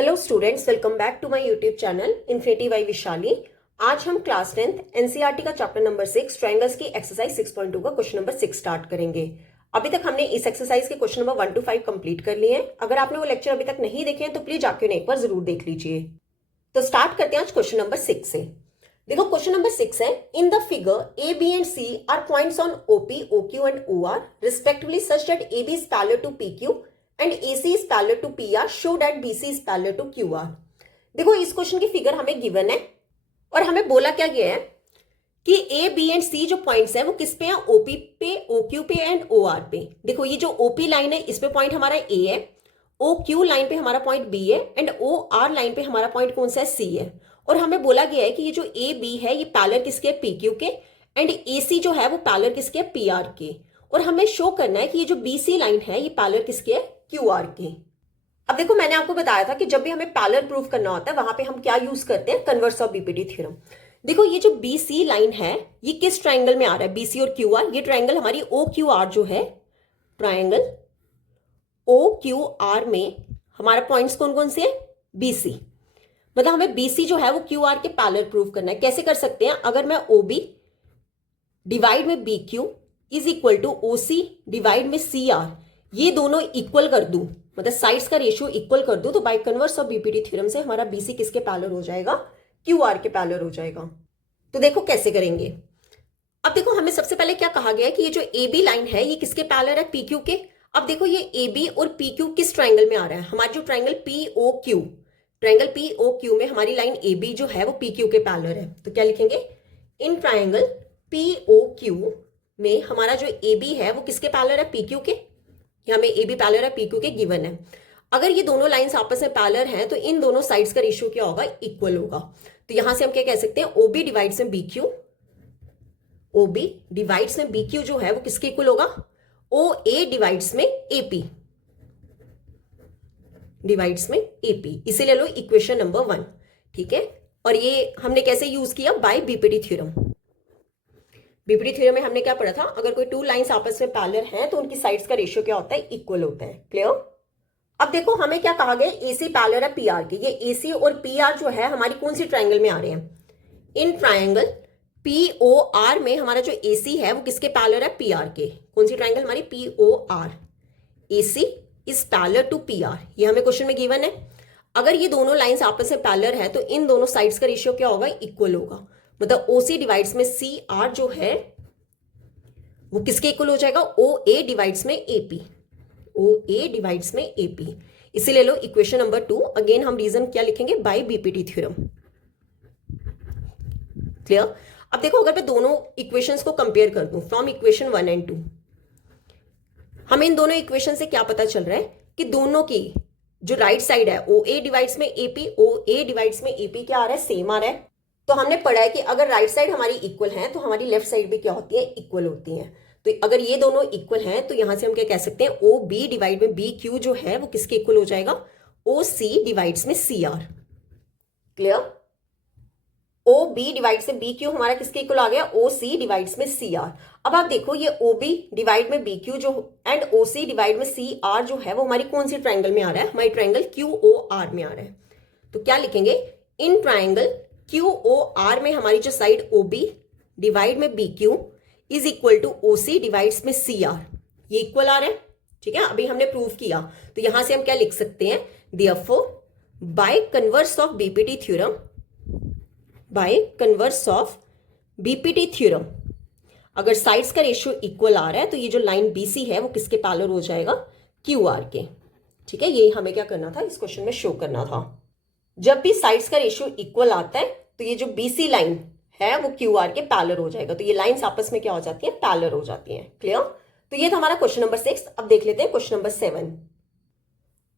Hello students, welcome back to my YouTube channel infinity by Vishali. आज हम class 10th NCERT का chapter number 6 triangles की exercise 6.2 का question number 6 start करेंगे। अभी तक हमने इस एक्सरसाइज के क्वेश्चन नंबर 1 to 5 कंप्लीट कर लिए हैं। अगर आपने वो लेक्चर अभी तक नहीं देखे हैं तो प्लीज जाके उन्हें एक बार जरूर देख लीजिए। तो स्टार्ट करते हैं आज क्वेश्चन नंबर 6 से। देखो क्वेश्चन नंबर 6 है, in the figure A B and C are points on OP, OQ and OR respectively such that A B is parallel to P Q and AC is parallel to PR, show that BC is parallel to QR। देखो इस question की figure हमें given है और हमें बोला क्या गया है कि A, B एंड C जो पॉइंट्स हैं वो किस पे हैं, OP पे, OQ पे एंड OR पे। देखो ये जो OP लाइन है इस पे पॉइंट हमारा A है, OQ लाइन पे हमारा पॉइंट B है एंड OR लाइन पे हमारा पॉइंट कौन सा है, C है। और हमें बोला गया है कि ये जो A, B है ये पैरेलल किसके है, PQ के, एंड AC जो है वो पैरेलल किसके है, PR के। और हमें शो करना है कि ये जो BC लाइन है ये पैरेलल किसके है, QR के। अब देखो मैंने आपको बताया था कि जब भी हमें पैरेलल प्रूफ करना होता है वहां पे हम क्या यूज करते हैं, कन्वर्स ऑफ बीपीटी थ्योरम। देखो ये जो BC लाइन है ये किस ट्रायंगल में आ रहा है, BC और QR। ये ट्रायंगल हमारी OQR जो है, ट्रायंगल OQR में हमारा पॉइंट्स कौन कौन से है, BC। मतलब हमें BC जो है वो QR के पैरेलल प्रूफ करना है। कैसे कर सकते हैं, अगर मैं OB डिवाइड में BQ is equal to OC divide में CR, ये दोनों इक्वल कर दूं, मतलब साइड्स का रेशियो इक्वल कर दूं, तो bye converse of BPT theorem से हमारा BC किसके पैरेलल हो जाएगा, QR के पैरेलल हो जाएगा। तो देखो कैसे करेंगे। अब देखो हमें सबसे पहले क्या कहा गया है कि ये जो AB लाइन है ये किसके पैरेलल है, PQ के। अब देखो ये AB और PQ किस ट्रायंगल में आ रहा है, हमारी जो ट्रायंगल POQ, ट्रायंगल POQ में हमारी लाइन AB जो है वो PQ के पैरेलल है। तो क्या लिखेंगे, इन ट्रायंगल POQ में हमारा जो AB है वो किसके पैरेलल है, PQ के। यहाँ में AB पैरेलल है PQ के, गिवन है। अगर ये दोनों लाइंस आपस में पैरेलल हैं तो इन दोनों साइड्स का रेशियो क्या होगा, इक्वल होगा। तो यहां से हम क्या कह सकते हैं, OB डिवाइड्स में BQ, OB डिवाइड्स में BQ जो है वो किसके इक्वल होगा, OA डिवाइड्स में AP, डिवाइड्स में AP। इसे ले लो इक्वेशन नंबर 1, ठीक है। और ये हमने कैसे यूज किया, by BPT theorem. BPT theorem में हमने क्या पढ़ा था, अगर कोई टू लाइंस आपस में पैरेलल हैं तो उनकी साइड्स का रेशियो क्या होता है, इक्वल होता है। क्लियर। अब देखो हमें क्या कहा गया, AC पैरेलल है PR के। ये AC और PR जो है हमारी कौन सी ट्रायंगल में आ रहे हैं, इन ट्रायंगल POR में हमारा जो AC है वो किसके पैरेलल है, PR के। कौन सी ट्रायंगल हमारी, POR। AC is parallel to PR, ये हमें क्वेश्चन में गिवन है। अगर ये दोनों लाइंस आपस में पैरेलल है तो इन दोनों साइड्स का रेशियो क्या होगा, इक्वल होगा। मतलब OC डिवाइड्स में CR जो है वो किसके इक्वल हो जाएगा, OA डिवाइड्स में AP, OA डिवाइड्स में AP। इसे ले लो इक्वेशन नंबर 2। अगेन हम रीजन क्या लिखेंगे, बाय बीपीटी थ्योरम। क्लियर। अब देखो अगर मैं दोनों इक्वेशंस को कंपेयर कर दूं फ्रॉम इक्वेशन 1 and 2, हमें इन दोनों इक्वेशन से क्या पता चल रहा है कि दोनों की जो राइट साइड है OA डिवाइड्स में AP, OA डिवाइड्स में AP क्या आ रहा है, सेम आ रहा है। तो हमने पढ़ा है कि अगर राइट साइड हमारी इक्वल है तो हमारी लेफ्ट साइड भी क्या होती है, इक्वल होती है। तो अगर ये दोनों इक्वल हैं तो यहां से हम क्या कह सकते हैं, OB डिवाइड में BQ जो है वो किसके इक्वल हो जाएगा, OC डिवाइड्स में CR। क्लियर। OB डिवाइड्स में BQ हमारा किसके इक्वल आ गया, OC डिवाइड्स में CR। अब आप देखो ये OB डिवाइड में BQ जो एंड OC डिवाइड में CR जो है वो हमारी कौन सी ट्रायंगल में आ रहा है, हमारी ट्रायंगल QOR में आ रहा है। तो क्या लिखेंगे, इन ट्रायंगल QOR में हमारी जो साइड OB डिवाइड में BQ is equal to OC divides में CR, ये इक्वल आ रहा है। ठीक है, अभी हमने प्रूव किया। तो यहां से हम क्या लिख सकते हैं, therefore by converse of BPT theorem, bye converse of BPT theorem अगर साइड्स का रेशियो इक्वल आ रहा है तो ये जो लाइन BC है वो किसके पैरेलल हो जाएगा, QR के। ठीक है, ये हमें क्या करना था, इस क्वेश्चन में शो करना था। जब भी साइड्स का रेशियो इक्वल आता है तो ये जो BC लाइन है वो QR के पैरेलल हो जाएगा। तो ये लाइंस आपस में क्या हो जाती है, पैरेलल हो जाती हैं। क्लियर। तो ये था हमारा क्वेश्चन नंबर 6। अब देख लेते हैं क्वेश्चन नंबर 7।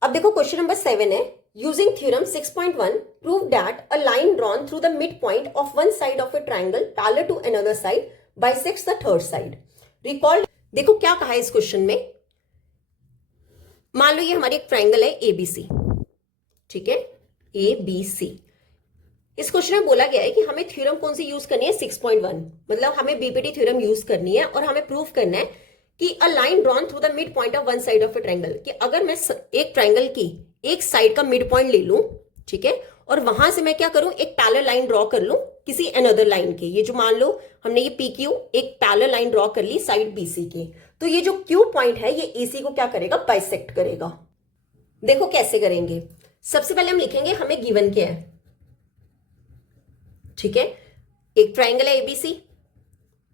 अब देखो क्वेश्चन नंबर 7 है, using theorem 6.1 prove that a line drawn through the mid point of one side of a triangle parallel to another side bisects the third side. Recall. देखो क्या कहा है इस क्वेश्चन में, मान लो ये हमारी एक ट्रायंगल है ABC, ठीक है, ABC। इस क्वेश्चन में बोला गया है कि हमें थ्योरम कौन सी यूज करनी है, 6.1। मतलब हमें बीपीटी थ्योरम यूज करनी है और हमें प्रूफ करना है कि अ line drawn through the mid point of one side of a triangle, कि अगर मैं एक ट्रायंगल की एक साइड का मिड पॉइंट ले लूं, ठीक है, और वहां से मैं क्या करूं, एक पैरेलल लाइन ड्रॉ कर लूं किसी अनदर लाइन के। ये जो मान लो हमने ये पी क्यू एक पैरेलल लाइन ड्रॉ कर ली साइड बीसी के, तो ये जो क्यू पॉइंट है ये एसी को क्या करेगा, बाइसेक्ट करेगा। देखो कैसे करेंगे। सबसे पहले हम लिखेंगे हमें गिवन क्या है, ठीक है, एक ट्राइंगल है एबीसी,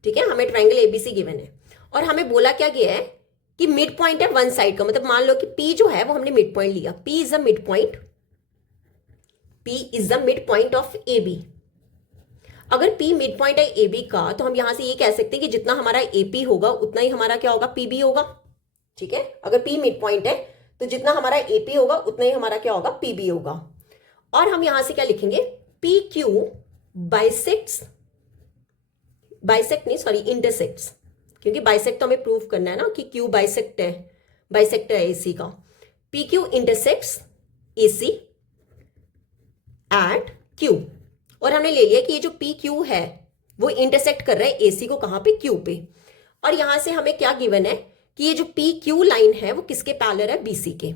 ठीक है, हमें ट्राइंगल एबीसी गिवन है और हमें बोला क्या गया है कि मिड पॉइंट है वन साइड का, मतलब मान लो कि पी जो है वो हमने मिड पॉइंट लिया, P is the mid point, P is the mid point of A B. अगर P मिड पॉइंट है ए बी का, तो हम यहां से ये कह सकते हैं कि जितना हमारा AP होगा उतना ही हमारा क्या होगा, PB होगा, ठीक है। अगर P मिड पॉइंट है तो जितना हमारा AP होगा उतना ही हमारा क्या होगा, PB होगा। और हम यहां से क्या लिखेंगे, PQ बाइसेक्ट्स, बाइसेक्ट नहीं सॉरी इंटरसेक्ट्स, क्योंकि बाइसेक्ट तो हमें प्रूव करना है ना कि Q बाइसेक्ट है, बाइसेक्ट है AC का। PQ intersects AC at Q, और हमने ले लिया कि ये जो PQ है वो इंटरसेक्ट कर रहा है AC को, कहां पे, Q पे। और यहां से हमें क्या गिवन है कि ये जो PQ लाइन है वो किसके पैरेलल है, BC के,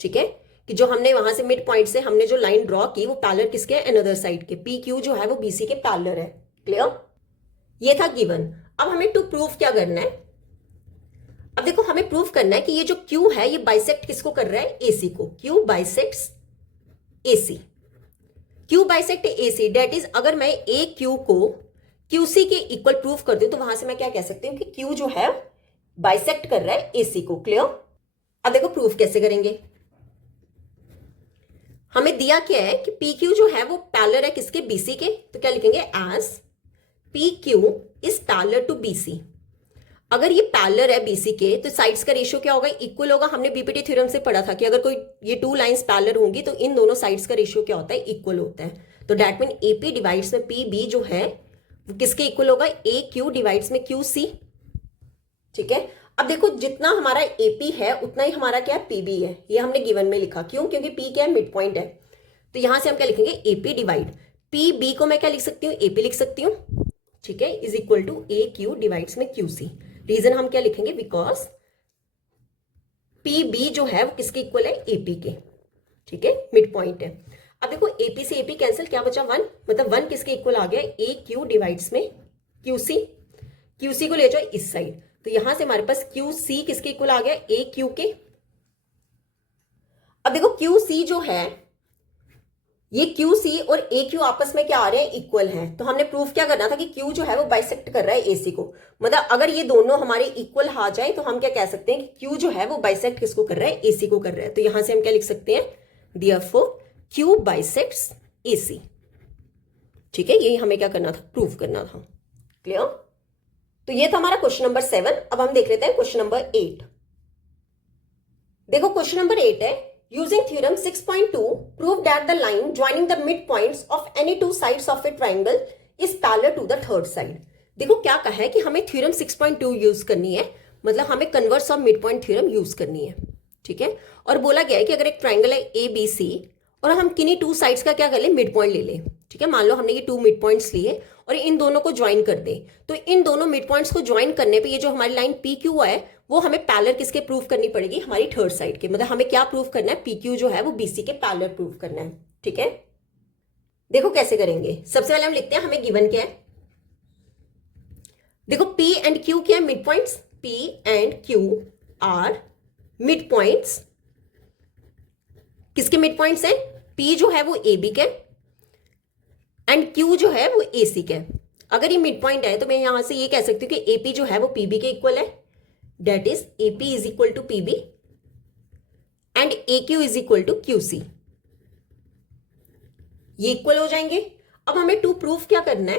ठीक है, कि जो हमने वहां से मिड पॉइंट से हमने जो लाइन ड्रॉ की वो पैरेलल किसके, अनदर साइड के, PQ जो है वो BC के पैरेलल है। क्लियर, ये था गिवन। अब हमें टू प्रूफ क्या करना है, अब देखो हमें प्रूफ करना है कि ये जो Q है ये बाइसेक्ट किसको कर रहा है, AC को, Q bisects AC, Q bisect AC, that is अगर मैं AQ को QC के इक्वल प्रूफ कर दूं तो वहां से मैं क्या कह सकती हूं कि Q जो है बाइसेक्ट कर रहा है AC को। क्लियर, अब देखो प्रूफ कैसे करेंगे। हमें दिया क्या है कि PQ जो है वो पैरेलल है किसके, BC के, तो क्या लिखेंगे, as PQ is parallel to BC। अगर ये पैरेलल है BC के तो साइड्स का रेशियो क्या होगा, इक्वल होगा। हमने बीपीटी थ्योरम से पढ़ा था कि अगर कोई ये टू लाइंस पैरेलल होंगी तो इन दोनों साइड्स का रेशियो क्या होता है, इक्वल होता है। तो दैट मीन AP डिवाइड्स में PB जो है वो किसके इक्वल होगा, AQ डिवाइड्स में QC, ठीक है। अब देखो जितना हमारा AP है उतना ही हमारा क्या है, PB है, ये हमने गिवन में लिखा, क्यों, क्योंकि P क्या है, मिड पॉइंट है। तो यहां से हम क्या लिखेंगे, AP डिवाइड PB को मैं क्या लिख सकती हूँ, AP लिख सकती हूँ, ठीक है, is equal to AQ divides में QC। रीजन हम क्या लिखेंगे, बिकॉज PB जो है वो किसके इक्वल है, AP के, ठीक है, मिड पॉइंट है। अब देखो AP से AP कैंसिल, क्या बचा, 1, मतलब 1 किसके इक्वल आ गया, AQ डिवाइड्स में QC, QC को ले जाओ इस साइड, तो यहां से हमारे पास QC किसके इक्वल आ गया, AQ के। अब देखो QC जो है ये QC और AQ आपस में क्या आ रहे हैं, इक्वल हैं। तो हमने प्रूफ क्या करना था कि Q जो है वो बाइसेक्ट कर रहा है AC को, मतलब अगर ये दोनों हमारे इक्वल आ जाए तो हम क्या कह सकते हैं कि Q जो है वो बाइसेक्ट किसको कर रहा है, AC को कर रहा है। तो यहां से हम क्या लिख सकते हैं, देयरफॉर Q बाइसेक्ट्स AC, ठीक है, यही हमें क्या करना था, प्रूफ करना था। क्लियर, तो ये था हमारा क्वेश्चन नंबर 7। अब हम देख लेते हैं क्वेश्चन नंबर 8। देखो क्वेश्चन नंबर 8 है, using theorem 6.2 prove that the line joining the midpoints of any two sides of a triangle is parallel to the third side। देखो क्या कहा है कि हमें थ्योरम 6.2 यूज करनी है, मतलब हमें converse of mid point theorem use करनी है, ठीक है। और बोला गया है कि अगर एक ट्राइंगल है ABC और हम किन्हीं टू साइड्स का क्या कर ले, मिड पॉइंट ले लें, ठीक है। मान लो हमने ये 2 मिड पॉइंट्स लिए और इन दोनों को ज्वाइन कर दें, तो इन दोनों मिड पॉइंट्स को ज्वाइन करने पे ये जो हमारी लाइन PQ है वो हमें पैरेलल किसके प्रूफ करनी पड़ेगी, हमारी थर्ड साइड के, मतलब हमें क्या प्रूफ करना है, PQ जो है वो BC के पैरेलल प्रूफ करना है, ठीक है। देखो कैसे करेंगे। सबसे पहले हम लिखते हैं हमें गिवन क्या है। देखो P एंड Q क्या है, mid points, P and Q are mid points. किसके मिड पॉइंट्स हैं, P जो है वो AB के एंड Q जो है वो AC के। अगर ये मिड पॉइंट है तो मैं यहां से ये कह सकती हूँ कि AP जो है वो PB के इक्वल है, that is AP is equal to PB and AQ is equal to QC, ये इक्वल हो जाएंगे। अब हमें टू प्रूफ क्या करना है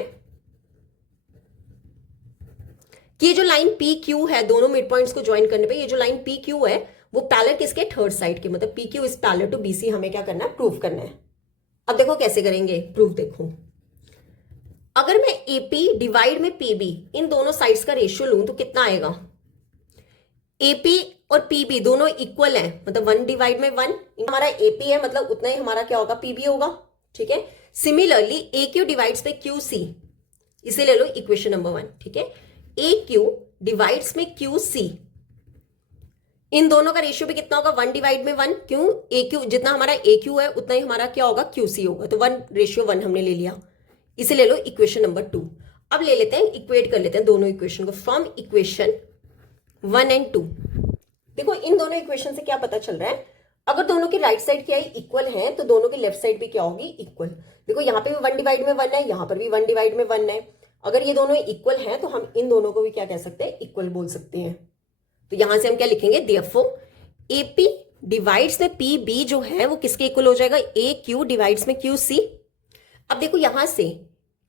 कि ये जो लाइन PQ है, दोनों मिड पॉइंट्स को ज्वाइन करने पे ये जो लाइन PQ है वो पैरेलल किसके, थर्ड साइड के, मतलब PQ is parallel to BC, हमें क्या करना है, प्रूफ करना है। अब देखो कैसे करेंगे प्रूफ। देखो अगर मैं AP डिवाइड में PB इन दोनों साइड्स का रेशियो लूं तो कितना आएगा, AP और PB दोनों इक्वल हैं, मतलब 1 डिवाइड में 1 हमारा AP है, मतलब उतना ही हमारा क्या होगा, PB होगा, ठीक है। सिमिलरली AQ डिवाइड्स में QC, इसे ले लो इक्वेशन नंबर 1, ठीक है। AQ डिवाइड्स में QC, इन दोनों का रेशियो भी कितना होगा 1/1 क्यों ए क्यू जितना हमारा ए क्यू है उतना ही हमारा क्या होगा क्यू सी होगा तो 1:1 हमने ले लिया। इसे ले लो इक्वेशन नंबर 2। अब ले लेते हैं इक्वेट कर लेते हैं दोनों इक्वेशन को फ्रॉम इक्वेशन 1 and 2। देखो इन दोनों इक्वेशन से क्या पता चल रहा है अगर दोनों की राइट साइड क्या है इक्वल है तो दोनों की लेफ्ट साइड भी क्या होगी इक्वल। देखो यहाँ पे भी 1/1 है यहाँ पर भी 1/1 है। अगर ये दोनों इक्वल हैं तो हम इन दोनों को भी क्या कह सकते हैं इक्वल बोल सकते हैं। तो यहां से हम क्या लिखेंगे देयरफॉर एपी डिवाइड्स में पी बी जो है वो किसके इक्वल हो जाएगा ए क्यू डिवाइड्स में क्यू सी। अब देखो यहां से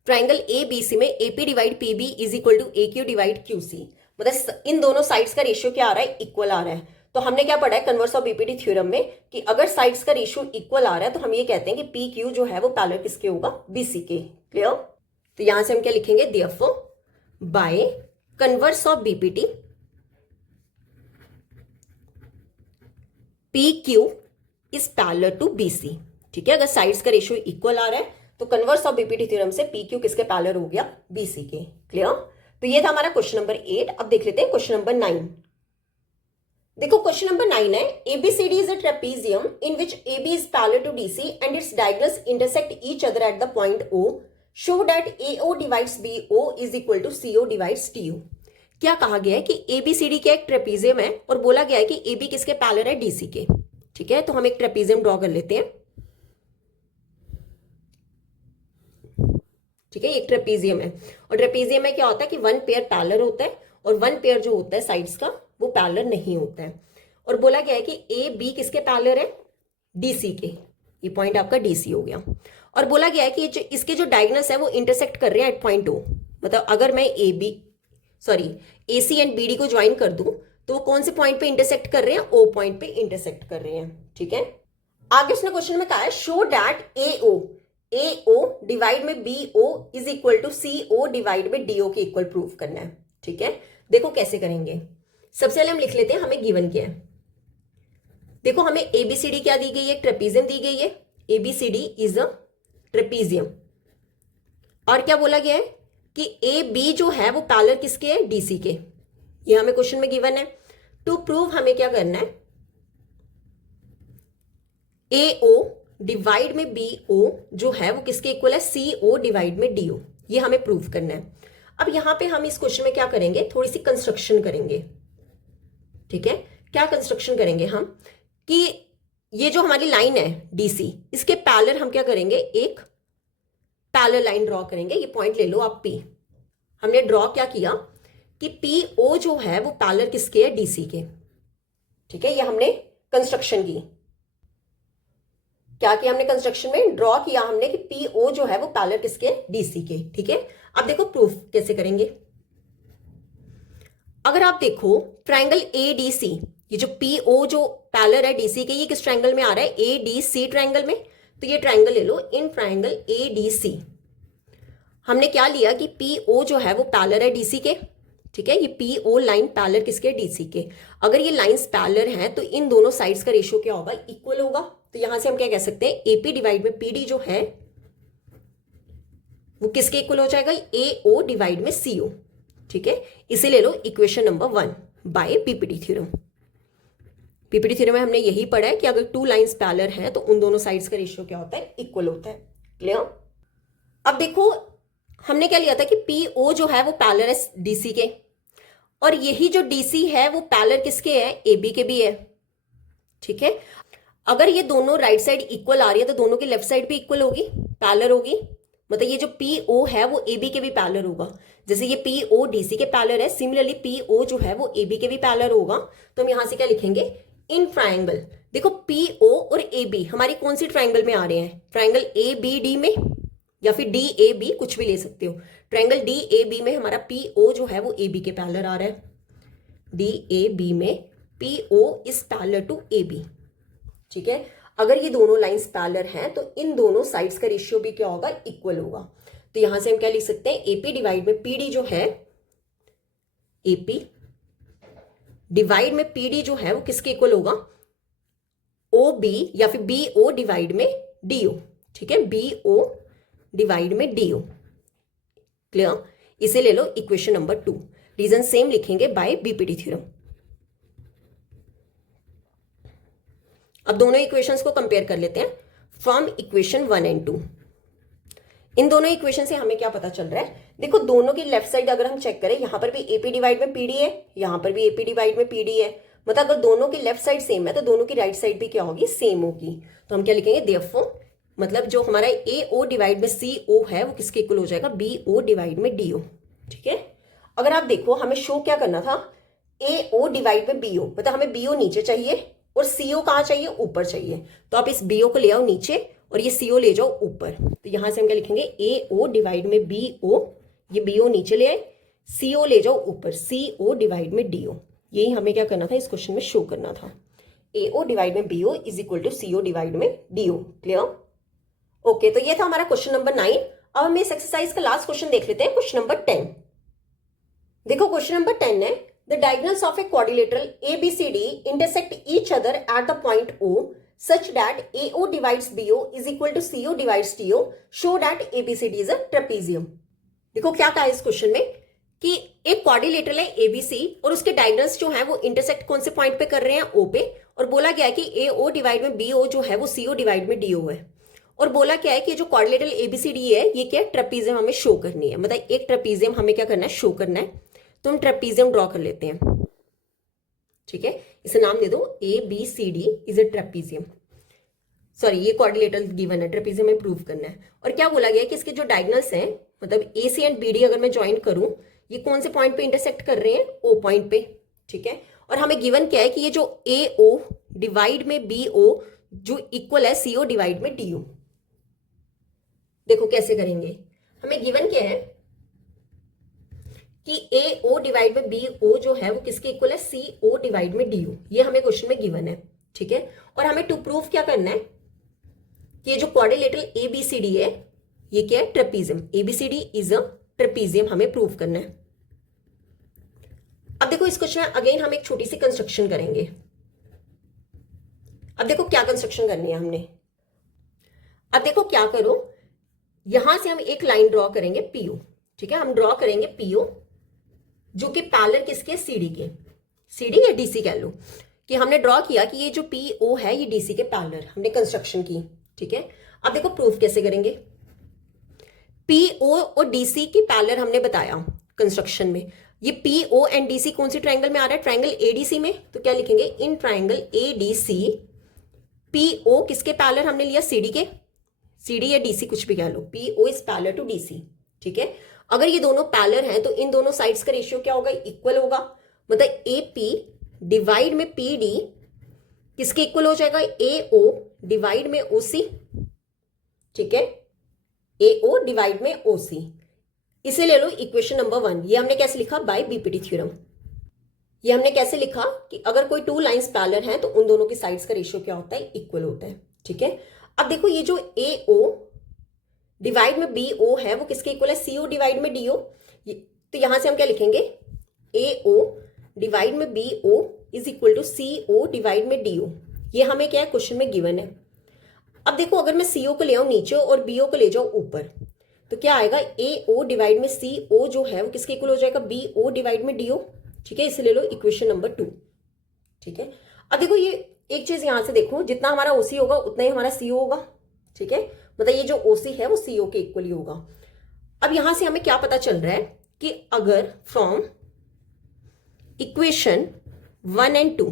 ट्राइंगल ए बी सी में AP divide P B is equal to A Q divide Q C मतलब इन दोनों साइड्स का रेशियो क्या आ रहा है इक्वल आ रहा है। तो हमने क्या पढ़ा है कन्वर्स ऑफ बीपीटी थ्योरम में कि अगर साइड्स का रेशियो इक्वल आ रहा है तो हम ये कहते हैं कि पी क्यू जो है वो पैरेलल किसके होगा बीसी के। क्लियर। तो यहां से हम क्या लिखेंगे therefore by converse of BPT P Q is parallel to BC. ठीक है अगर साइड्स का रेशियो इक्वल आ रहा है तो कन्वर्स ऑफ बीपीटी थ्योरम से पी क्यू किसके पैरेलल हो गया बीसी के। क्लियर। तो ये था हमारा क्वेश्चन नंबर 8। अब देख लेते हैं क्वेश्चन नंबर 9। देखो क्वेश्चन नंबर 9 है ABCD is a trapezium in which AB is parallel to DC and its diagonals intersect each other at the point O show that AO divides BO is equal to CO divides TO. क्या कहा गया है कि ABCD का एक trapezium है और बोला गया है कि एबी किसके पैरेलल है डीसी के। ठीक है तो हम एक ट्रेपीजियम ड्रॉ कर लेते हैं। ठीक है एक ट्रेपीजियम है और ट्रेपीजियम में क्या होता है कि वन पेयर पैरेलल होता है और वन पेयर जो होता है साइड्स का वो पैरेलल नहीं होता है। और बोला गया है कि ए बी किसके पैरेलल है डीसी के। ये पॉइंट आपका डीसी हो गया। और बोला गया है कि इसके जो डायगोनल्स है वो इंटरसेक्ट कर रहे हैं एट पॉइंट ओ मतलब अगर मैं ए सी एंड बी डी को ज्वाइन कर दूं तो वो कौन से पॉइंट पे इंटरसेक्ट कर रहे हैं ओ पॉइंट पे इंटरसेक्ट कर रहे हैं। ठीक है आगे उसने क्वेश्चन में कहा है शो दैट एओ डिवाइड में BO is equal to CO divide में डीओ के इक्वल प्रूव करना है। ठीक है देखो कैसे करेंगे। सबसे पहले हम लिख लेते हैं हमें गिवन क्या है। देखो हमें एबीसीडी क्या दी गई है ट्रेपीजियम दी गई है। एबीसीडी इज अ ट्रेपीजियम और क्या बोला गया है कि ए बी जो है वो पैरेलल किसके है डीसी के। ये हमें क्वेश्चन में गिवन है। टू प्रूव हमें क्या करना है एओ डिवाइड में बीओ जो है वो किसके इक्वल है सीओ डिवाइड में डीओ। ये हमें प्रूव करना है। अब यहां पे हम इस क्वेश्चन में क्या करेंगे थोड़ी सी कंस्ट्रक्शन करेंगे। ठीक है क्या कंस्ट्रक्शन करेंगे हम कि ये जो हमारी लाइन है डीसी इसके पैरेलल हम क्या करेंगे एक पैरेलल लाइन ड्रॉ करेंगे। ये पॉइंट ले लो आप पी। हमने ड्रॉ क्या किया कि पी ओ जो है वो पैरेलल किसके है डीसी के। ठीक है ये हमने कंस्ट्रक्शन की। क्या किया हमने कंस्ट्रक्शन में ड्रॉ किया हमने कि पी ओ जो है वो पैरेलल किसके डीसी के। ठीक है अब देखो प्रूफ कैसे करेंगे। अगर आप देखो ट्रायंगल एडीसी ये जो पी ओ जो पैरेलल है डीसी के ये किस ट्रायंगल में आ रहा है एडीसी ट्रायंगल में। तो ये ट्रायंगल ले लो इन ट्रायंगल एडीसी हमने क्या लिया कि पी ओ जो है वो पैरेलल है डीसी के। ठीक है ये पी ओ लाइन पैरेलल किसके डीसी के। अगर ये लाइंस पैरेलल हैं तो इन दोनों साइड्स का रेशियो क्या होगा इक्वल होगा। तो यहां से हम क्या कह सकते हैं एपी डिवाइड में पीडी जो है वो किसके इक्वल हो जाएगा एओ डिवाइड में सीओ। ठीक है इसे ले लो equation number 1 by PPT theorem. PPT theorem में हमने यही पढ़ा है कि अगर टू लाइंस पैरेलल है तो उन दोनों साइड्स का रेशियो क्या होता है इक्वल होता है। क्लियर। अब देखो हमने क्या लिया था कि पी ओ जो है वो पैरेलल है डीसी के और यही जो डीसी है वो पैरेलल किसके है एबी के भी है। ठीक है अगर ये दोनों राइट साइड इक्वल आ रही है तो दोनों की लेफ्ट साइड भी इक्वल होगी पैरेलल होगी। मतलब ये जो पी ओ है वो एबी के भी पैरेलल होगा। जैसे ये पी ओ डीसी के पैरेलल है सिमिलरली पी ओ जो है वो एबी के भी पैरेलल होगा। तो हम यहां से क्या लिखेंगे इन ट्रायंगल। देखो पी ओ और ए बी हमारी कौन सी ट्रायंगल में आ रहे हैं ट्रायंगल ए बी डी में या फिर डी ए बी कुछ भी ले सकते हो। ट्रायंगल डी ए बी में हमारा पी ओ जो है वो ए बी के पैरेलल आ रहा है। डी ए बी में P O is parallel to A B. ठीक है अगर ये दोनों लाइंस पैरेलल हैं तो इन दोनों साइड्स का रेशियो भी क्या होगा इक्वल होगा। तो यहां से हम क्या लिख सकते हैं एपी डिवाइड में पीडी जो है एपी डिवाइड में पीडी जो है वो किसके इक्वल होगा ओ बी या फिर बी ओ डिवाइड में डी ओ। ठीक है बी ओ डिवाइड में डी ओ। क्लियर। इसे ले लो इक्वेशन नंबर 2। रीजन सेम लिखेंगे बाय बीपीटी थ्योरम। अब दोनों इक्वेशंस को कंपेयर कर लेते हैं फ्रॉम इक्वेशन 1 एंड 2। इन दोनों इक्वेशन से हमें क्या पता चल रहा है, देखो दोनों की लेफ्ट साइड अगर हम चेक करें, यहां पर भी एपी डिवाइड में पीडी है, यहां पर भी एपी डिवाइड में पीडी है, मतलब अगर दोनों की लेफ्ट साइड सेम है तो दोनों की राइट साइड भी क्या होगी, सेम होगी। तो हम क्या लिखेंगे, देयरफॉर मतलब जो हमारा ए ओ डिवाइड में सी ओ है वो किसके इक्वल हो जाएगा, बी ओ डिवाइड में डी ओ। ठीक है, अगर आप देखो हमें शो क्या करना था, ए ओ डिवाइड में बी ओ, मतलब हमें बी ओ नीचे चाहिए और सी ओ कहाँ चाहिए, ऊपर चाहिए। तो आप इस बी ओ को ले आओ नीचे और ये सी ओ ले जाओ ऊपर। तो यहां से हम क्या लिखेंगे, ए ओ डिवाइड में बी ओ, ये बी ओ नीचे ले आए, सी ओ ले जाओ ऊपर, सी ओ डिवाइड में डी ओ। यही हमें क्या करना था, इस क्वेश्चन में शो करना था। ए ओ डिवाइड में B O is equal to C O divide में डी ओ। क्लियर? ओके, तो ये था हमारा क्वेश्चन नंबर 9। अब हम इस एक्सरसाइज का लास्ट क्वेश्चन देख लेते हैं, क्वेश्चन नंबर 10। देखो क्वेश्चन नंबर 10 है, the diagonals of a quadrilateral ABCD intersect each other at the point O such that AO divides BO is equal to CO divides DO. Show that ABCD is a trapezium. देखो क्या कहा है इस question में कि एक quadrilateral है ABC और उसके डायगोनल्स जो है वो इंटरसेक्ट कौन से पॉइंट पे कर रहे हैं, O पे, और बोला गया है कि AO डिवाइड में BO जो है वो CO डिवाइड में DO है। और बोला क्या है कि जो क्वाड्रिलेटरल ABCD है ये क्या है, ट्रेपीजियम हमें शो करनी है, मतलब एक ट्रेपीजियम हमें क्या करना है, शो करना है। तो हम ट्रेपीजियम ड्रॉ कर लेते हैं। ठीक है, इसे नाम दे दो ABCD is a trapezium. Sorry, ये क्वाड्रिलेटरल गिवन है, ट्रेपीजियम में प्रूव करना है। और क्या बोला गया है कि इसके जो डायगोनल्स हैं, मतलब AC एंड BD अगर मैं ज्वाइन करूं, ये कौन से पॉइंट पे इंटरसेक्ट कर रहे हैं, O पॉइंट पे। ठीक है, और हमें गिवन क्या है कि ये जो AO डिवाइड में BO जो इक्वल है CO डिवाइड में DO। देखो कैसे करेंगे, हमें गिवन क्या है कि AO डिवाइड में BO जो है वो किसके इक्वल है, CO डिवाइड में DO। ये हमें क्वेश्चन में गिवन है। ठीक है, और हमें टू प्रूफ क्या करना है कि ये जो क्वाड्रिलेटरल ABCD है ये क्या है, trapezium. ABCD is a trapezium हमें प्रूव करना है। अब देखो इस क्वेश्चन में अगेन हम एक छोटी सी कंस्ट्रक्शन करेंगे। अब देखो क्या कंस्ट्रक्शन करनी है हमने। अब देखो क्या करो, यहां से हम एक लाइन ड्रॉ करेंगे PO। ठीक है, हम ड्रॉ करेंगे PO जो कि पैरेलल किसके, CD के, CD या DC कह लो, कि हमने ड्रॉ किया कि ये जो PO है ये DC के पैरेलल, हमने कंस्ट्रक्शन की। ठीक है, अब देखो प्रूफ कैसे करेंगे। PO और DC के पैरेलल हमने बताया कंस्ट्रक्शन में, ये PO एंड DC कौन सी ट्रायंगल में आ रहा है, ट्रायंगल ADC में। तो क्या लिखेंगे, इन ट्रायंगल ADC PO किसके पैरेलल हमने लिया, CD के, CD या DC कुछ भी कह लो, PO is parallel to DC। ठीक है, अगर ये दोनों पैरेलल हैं तो इन दोनों साइड्स का रेशियो क्या होगा, इक्वल होगा, मतलब AP डिवाइड में PD किसके इक्वल हो जाएगा, AO डिवाइड में OC। ठीक है, AO डिवाइड में OC। इसे ले लो इक्वेशन नंबर 1। ये हमने कैसे लिखा, बाय BPT थ्योरम। ये हमने कैसे लिखा कि अगर कोई टू लाइंस पैरेलल हैं तो उन दोनों की साइड्स का रेशियो क्या होता है, इक्वल होता है। ठीक है, अब देखो ये जो AO डिवाइड में BO है वो किसके इक्वल है, CO डिवाइड में DO। तो यहां से हम क्या लिखेंगे, AO डिवाइड में BO is equal to CO divide में DO। ये हमें क्या है, क्वेश्चन में गिवन है। अब देखो अगर मैं CO को ले आऊं नीचे और BO को ले जाऊं ऊपर, तो क्या आएगा, AO डिवाइड में CO जो है वो किसके इक्वल हो जाएगा, BO डिवाइड में DO। ठीक है, इसे ले लो इक्वेशन नंबर 2। ठीक है, अब देखो ये एक चीज यहां से देखो, जितना हमारा OC होगा उतना ही हमारा CO होगा। ठीक है, मतलब ये जो OC है वो CO के इक्वल ही होगा। अब यहां से हमें क्या पता चल रहा है कि अगर from equation 1 and 2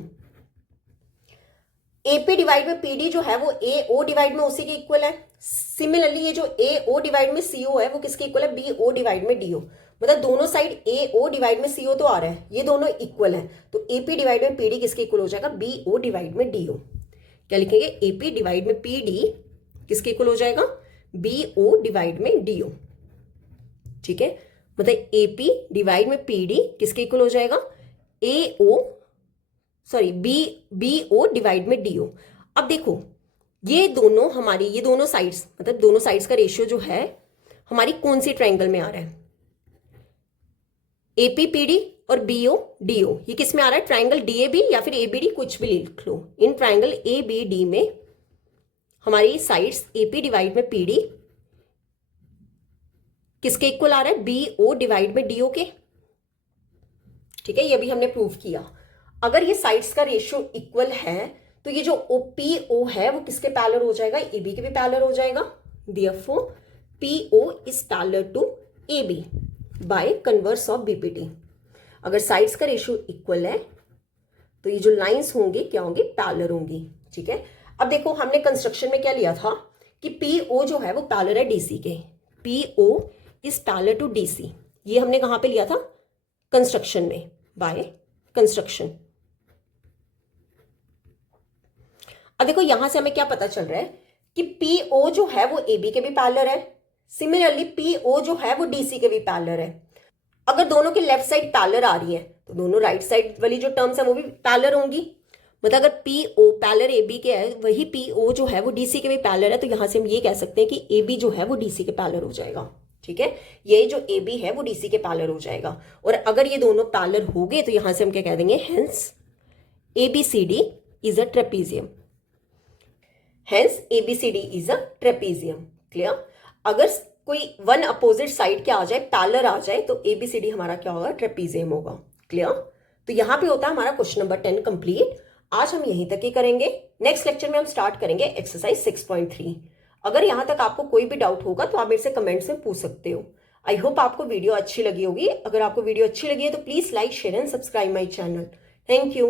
AP divide में PD जो है वो AO डिवाइड में OC के इक्वल है, सिमिलरली ये जो AO डिवाइड में CO है वो किसके इक्वल है, BO डिवाइड में DO। मतलब दोनों साइड AO डिवाइड में CO तो आ रहा है, ये दोनों इक्वल है, तो AP डिवाइड में PD किसके इक्वल हो जाएगा, BO डिवाइड में DO। क्या लिखेंगे, AP डिवाइड में PD किसके इक्वल हो जाएगा, BO डिवाइड में DO। ठीक है, मतलब AP डिवाइड में PD किसके इक्वल हो जाएगा, BO डिवाइड में DO। अब देखो ये दोनों हमारी, ये दोनों साइड्स, मतलब दोनों साइड्स का रेशियो जो है हमारी कौन सी ट्रायंगल में आ रहा है, APPD और BO DO। ये किस में आ रहा है, ट्रायंगल DAB या फिर ABD, कुछ भी लिख लो। इन ट्रायंगल ABD में हमारी साइड्स AP डिवाइड में PD किसके इक्वल आ रहा है, BO डिवाइड में DO के। ठीक है, ये भी हमने प्रूव किया। अगर ये साइड्स का रेशियो इक्वल है तो ये जो PO है वो किसके पैरेलल हो जाएगा, AB के भी पैरेलल हो जाएगा। Therefore PO is parallel to AB by converse of BPT। अगर साइड्स का रेशियो इक्वल है तो ये जो लाइंस होंगी क्या होंगी, पैरेलल होंगी। ठीक है, अब देखो हमने कंस्ट्रक्शन में क्या लिया था कि PO जो है वो पैरेलल है DC के, PO is parallel to DC। ये हमने कहां पे लिया था, कंस्ट्रक्शन में, बाय कंस्ट्रक्शन। अब देखो यहां से हमें क्या पता चल रहा है कि PO जो है वो AB के भी पैरेलल है, सिमिलरली PO जो है वो DC के भी पैरेलल है। अगर दोनों के लेफ्ट साइड पैरेलल आ रही है तो दोनों राइट साइड वाली जो टर्म्स है वो भी पैरेलल होंगी। मतलब अगर PO पैरेलल AB के है, वही PO जो है वो DC के भी पैरेलल है, तो यहां से हम ये कह सकते हैं कि AB जो है वो DC के पैरेलल हो जाएगा। ठीक है, ये जो AB है वो DC के पैरेलल हो जाएगा। और अगर ये दोनों पैरेलल हो गए तो यहां से हम क्या कह देंगे, hence ABCD is a trapezium. Hence ABCD is a trapezium. Clear. अगर कोई वन अपोजिट साइड क्या आ जाए, पैरेलल आ जाए, तो ABCD हमारा क्या होगा, ट्रेपीजियम होगा। क्लियर। तो यहां पे होता है हमारा क्वेश्चन नंबर 10 कंप्लीट। आज हम यहीं तक ही करेंगे। नेक्स्ट लेक्चर में हम स्टार्ट करेंगे एक्सरसाइज 6.3। अगर यहां तक आपको कोई भी डाउट होगा तो आप मेरे से कमेंट्स में पूछ सकते हो। आई होप आपको वीडियो अच्छी लगी होगी। अगर आपको वीडियो अच्छी लगी है तो please like, share and subscribe my channel. Thank you.